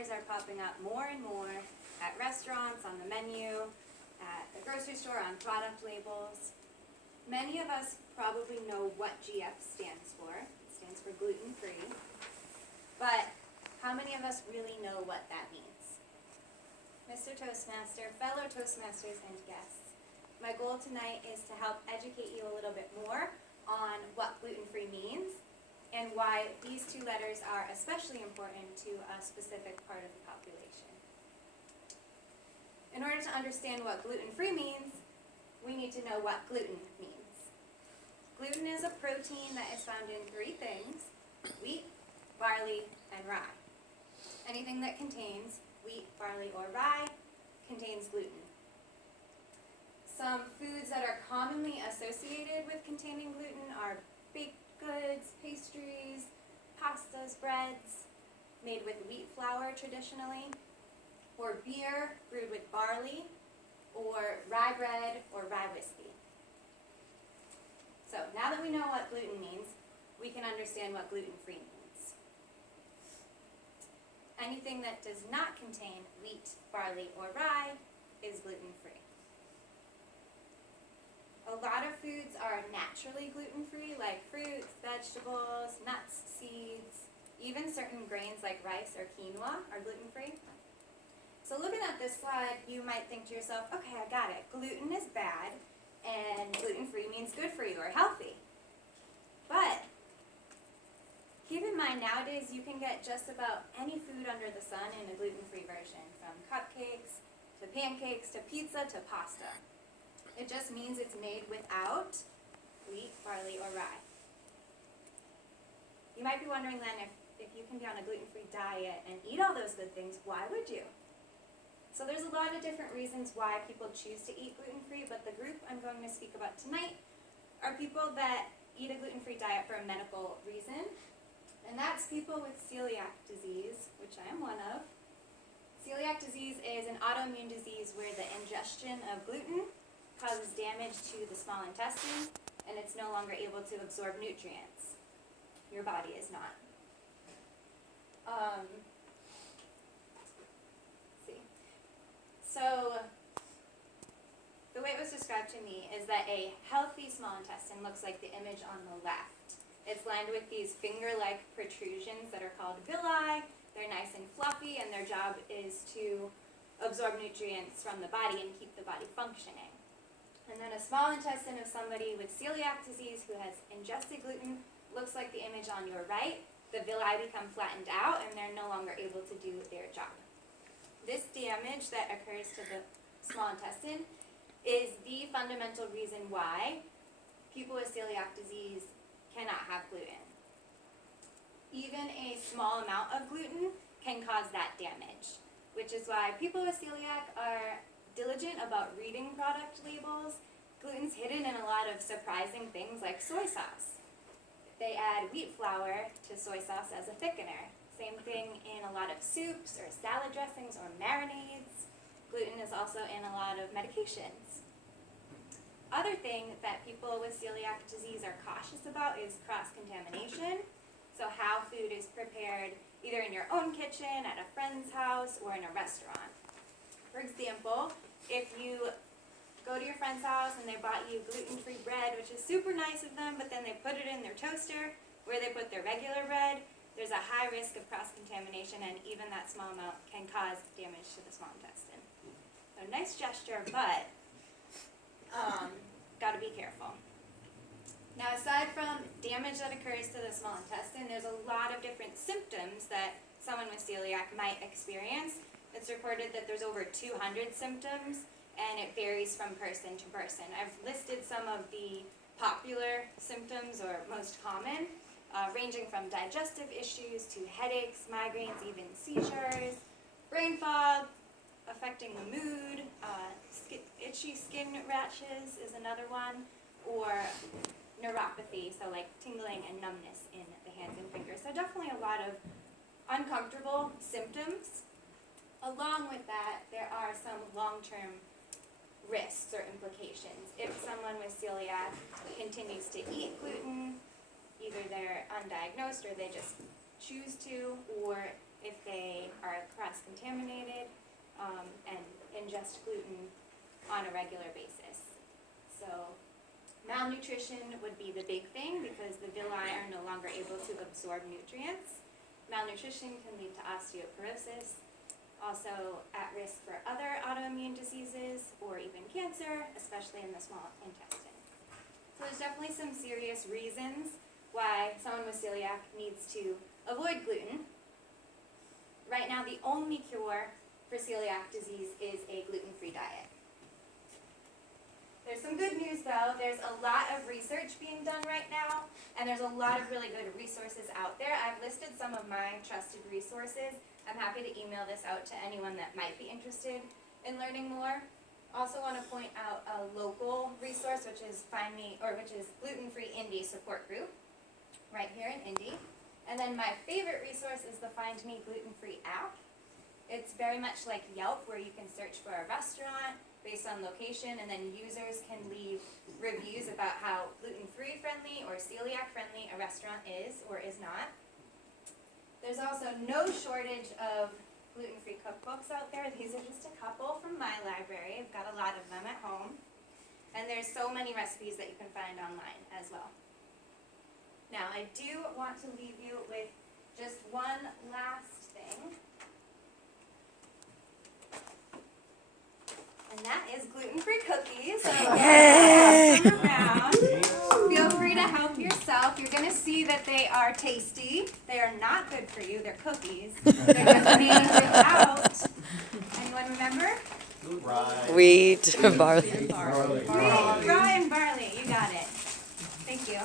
flowers are popping up more and more at restaurants, on the menu, at the grocery store, on product labels. Many of us probably know what GF stands for. It stands for gluten-free. But how many of us really know what that means? Mr. Toastmaster, fellow Toastmasters and guests, my goal tonight is to help educate you a little bit more on what gluten-free means and why these two letters are especially important to a specific part of the population. In order to understand what gluten-free means, we need to know what gluten means. Gluten is a protein that is found in three things: wheat, barley, and rye. Anything that contains wheat, barley, or rye contains gluten. Some foods that are commonly associated with containing gluten are baked goods, pastries, pastas, breads, made with wheat flour traditionally, or beer brewed with barley, or rye bread or rye whiskey. So now that we know what gluten means, we can understand what gluten-free means. Anything that does not contain wheat, barley, or rye is gluten-free. A lot of foods are naturally gluten-free, like fruits, vegetables, nuts, seeds. Even certain grains like rice or quinoa are gluten-free. So looking at this slide, you might think to yourself, okay, I got it. Gluten is bad, and gluten-free means good for you or healthy. But keep in mind, nowadays you can get just about any food under the sun in a gluten-free version, from cupcakes to pancakes to pizza to pasta. It just means it's made without wheat, barley, or rye. You might be wondering then, if you can be on a gluten-free diet and eat all those good things, why would you? So there's a lot of different reasons why people choose to eat gluten-free, but the group I'm going to speak about tonight are people that eat a gluten-free diet for a medical reason, and that's people with celiac disease, which I am one of. Celiac disease is an autoimmune disease where the ingestion of gluten causes damage to the small intestine, and it's no longer able to absorb nutrients. Your body is not. So the way it was described to me is that a healthy small intestine looks like the image on the left. It's lined with these finger-like protrusions that are called villi. They're nice and fluffy, and their job is to absorb nutrients from the body and keep the body functioning. And then a small intestine of somebody with celiac disease who has ingested gluten looks like the image on your right. The villi become flattened out, and they're no longer able to do their job. This damage that occurs to the small intestine is the fundamental reason why people with celiac disease cannot have gluten. Even a small amount of gluten can cause that damage, which is why people with celiac are diligent about reading product labels. Gluten's hidden in a lot of surprising things like soy sauce. They add wheat flour to soy sauce as a thickener. Same thing in a lot of soups or salad dressings or marinades. Gluten is also in a lot of medications. Other thing that people with celiac disease are cautious about is cross-contamination. So how food is prepared either in your own kitchen, at a friend's house, or in a restaurant. For example, if you go to your friend's house and they bought you gluten-free bread, which is super nice of them, but then they put it in their toaster where they put their regular bread, there's a high risk of cross-contamination, and even that small amount can cause damage to the small intestine. So nice gesture, but got to be careful. Now, aside from damage that occurs to the small intestine, there's a lot of different symptoms that someone with celiac might experience. It's recorded that there's over 200 symptoms, and it varies from person to person. I've listed some of the popular symptoms, or most common, ranging from digestive issues to headaches, migraines, even seizures, brain fog, affecting the mood, itchy skin rashes is another one, or neuropathy, so like tingling and numbness in the hands and fingers. So definitely a lot of uncomfortable symptoms. Along with that, there are some long-term risks or implications. If someone with celiac continues to eat gluten, either they're undiagnosed or they just choose to, or if they are cross-contaminated, and ingest gluten on a regular basis. So malnutrition would be the big thing because the villi are no longer able to absorb nutrients. Malnutrition can lead to osteoporosis, also at risk for other autoimmune diseases or even cancer, especially in the small intestine. So there's definitely some serious reasons why someone with celiac needs to avoid gluten. Right now, the only cure for celiac disease is a gluten-free diet. There's some good news though. There's a lot of research being done right now, and there's a lot of really good resources out there. I've listed some of my trusted resources. I'm happy to email this out to anyone that might be interested in learning more. Also want to point out a local resource, which is Gluten-Free Indy Support Group, right here in Indy. And then my favorite resource is the Find Me Gluten-Free app. It's very much like Yelp, where you can search for a restaurant based on location, and then users can leave reviews about how gluten-free friendly or celiac friendly a restaurant is or is not. There's also no shortage of gluten-free cookbooks out there. These are just a couple from my library. I've got a lot of them at home. And there's so many recipes that you can find online as well. Now, I do want to leave you with just one last thing. And that is gluten-free cookies. So pass them around. Feel free to help yourself. You're going to see that they are tasty. They are not good for you. They're cookies. They're just made without. Anyone remember? Wheat, barley. Wheat, rye, and barley. You got it. Thank you.